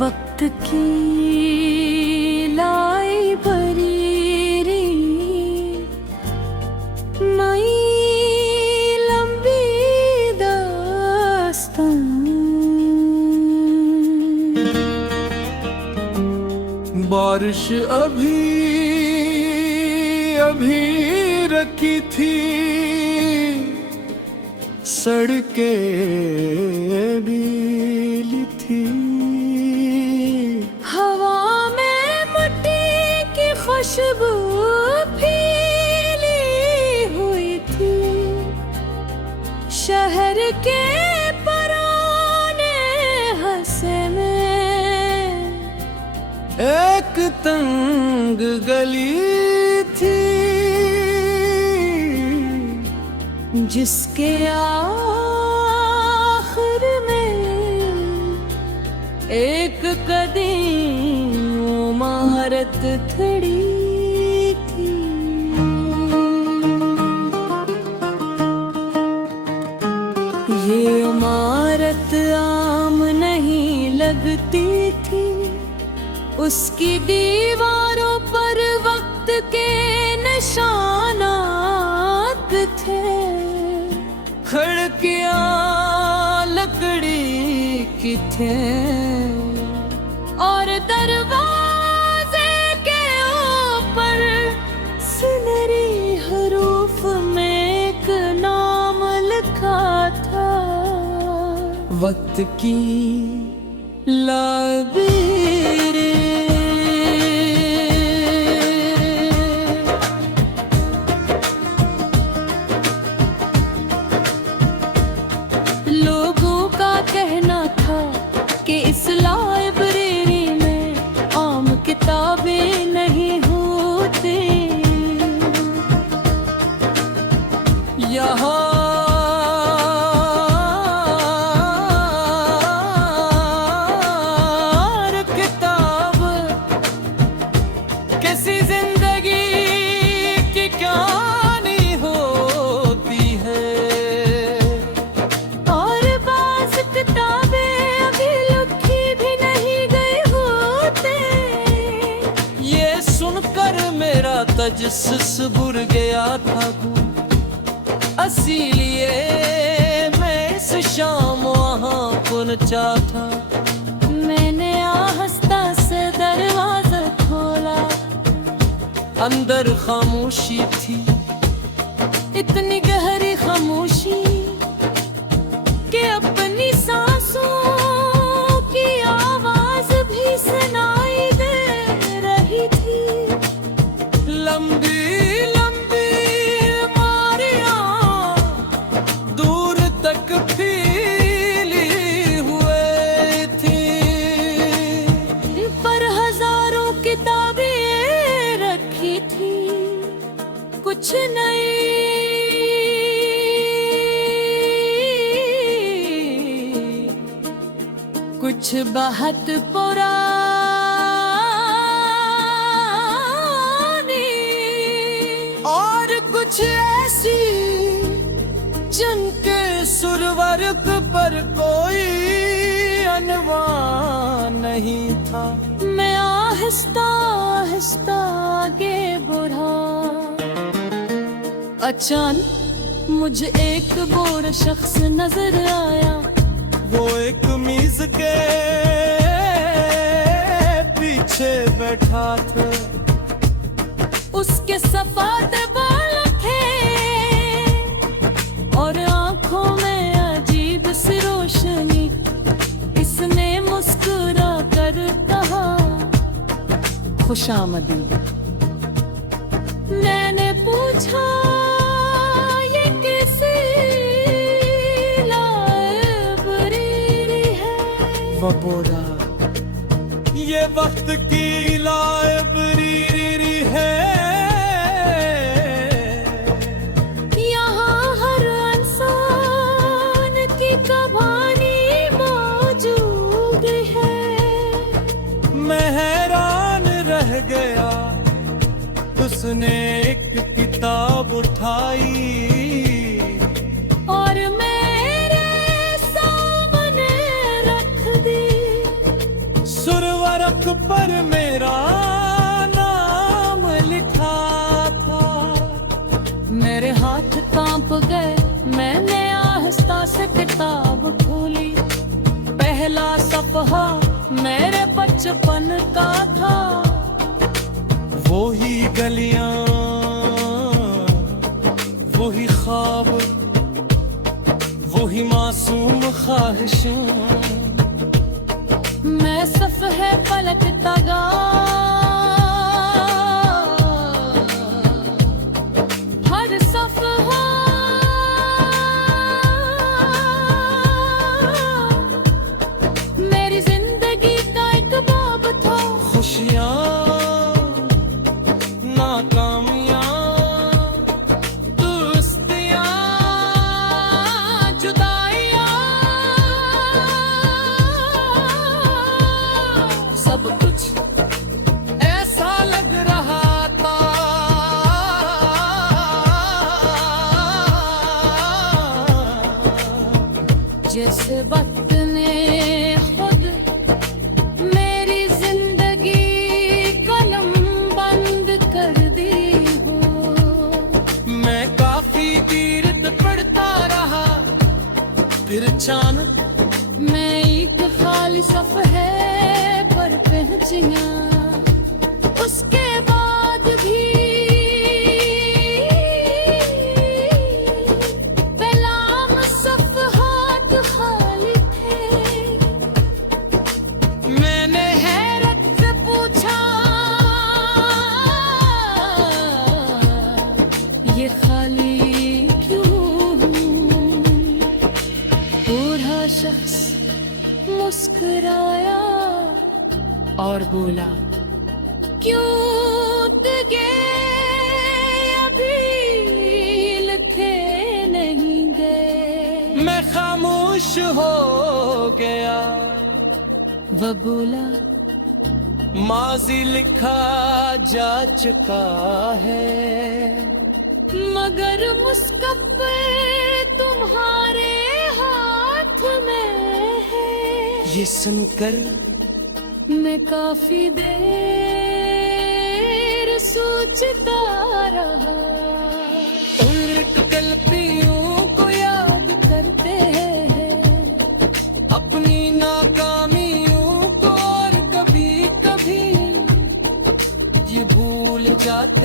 वक्त की लाइब्रेरी नई लंबी दास्तां। बारिश अभी अभी रखी थी, सड़कें भीली थी। हवा में मिट्टी की खुशबू फैली हुई थी। शहर के पराने हंसे में एक तंग गली थी, जिसके आखिर में एक कदीम इमारत खड़ी थी। ये इमारत आम नहीं लगती थी, उसकी दीवारों पर वक्त के निशानात थे। खिड़कियां लकड़ी की थे, और दरवाजे के ऊपर सुनहरी हरूफ में एक नाम लिखा था। वक्त की लाइब्रेरी। लोगों का कहना था कि इस लाइब्रेरी में आम किताबें नहीं होती। यहाँ हर किताब किसी जिंदगी की कहानी होती है। और बाज़ किताबें अभी लिखी भी नहीं गई होती। ये सुनकर मेरा तजस्सुस बुर गया था, इसीलिए मैं इस शाम वहाँ पहुंचा था। मैंने आहिस्ता से दरवाजा खोला। अंदर खामोशी थी, इतनी गहरी खामोशी कि अपनी सांसों की आवाज भी सुनाई दे रही थी। लंबी लंबी अलमारियां दूर तक फैली हुए थी, पर हजारों किताबें रखी थी, कुछ नई कुछ बहुत पुरानी, और कुछ ऐसी जिनके सुरवर्क पर कोई अनवान नहीं था। मैं आहिस्ता आहिस्ता आगे बढ़ा। अचानक मुझे एक गोरा शख्स नजर आया। वो एक मेज के पीछे बैठा था, उसके सफेद बाल थे और आंखों में अजीब सी रोशनी। इसने मुस्कुरा कर कहा, खुशामदीद। मैंने पूछा, ये कैसी लाइब्रेरी है? वो बोला, ये वक्त की लाइब्रेरी है। यहाँ हर इंसान की कहानी मौजूद है। मैं हैरान रह गया, उसने एक किताब उठाई और मेरे सामने रख दी। सफहा मेरे बचपन का था। वो ही गलियां, वही ख्वाब, वही मासूम ख्वाहिशें। मैं सफ़हे पलटता गा, हर सफ़हा मेरी जिंदगी का एक बाब था। खुशियाँ, नाकामियाँ, दोस्तियाँ, जुदाइयाँ, सब कुछ ऐसा लग रहा था जैसे वक्त ने खुद मेरी जिंदगी कलम बंद कर दी हो। मैं काफी देर तक पढ़ता रहा, फिर अचानक मैं एक खाली सफ़हे पर पहुंचिया। उसके बाद भी पेलाम सफ़हात खाली थे। मैंने हैरत से पूछा, ये खाली क्यों? बूढ़ा शख्स मुस्कुराया और बोला, क्यों तुझे अभी लिखे नहीं गए? मैं खामोश हो गया। वह बोला, माजी लिखा जा चुका है, मगर मुस्तकबिल तुम्हारे हाथ में है। ये सुनकर मैं काफी देर सोचता रहा। उन गलतियों को याद करते हैं, अपनी नाकामियों को, और कभी कभी ये भूल जाते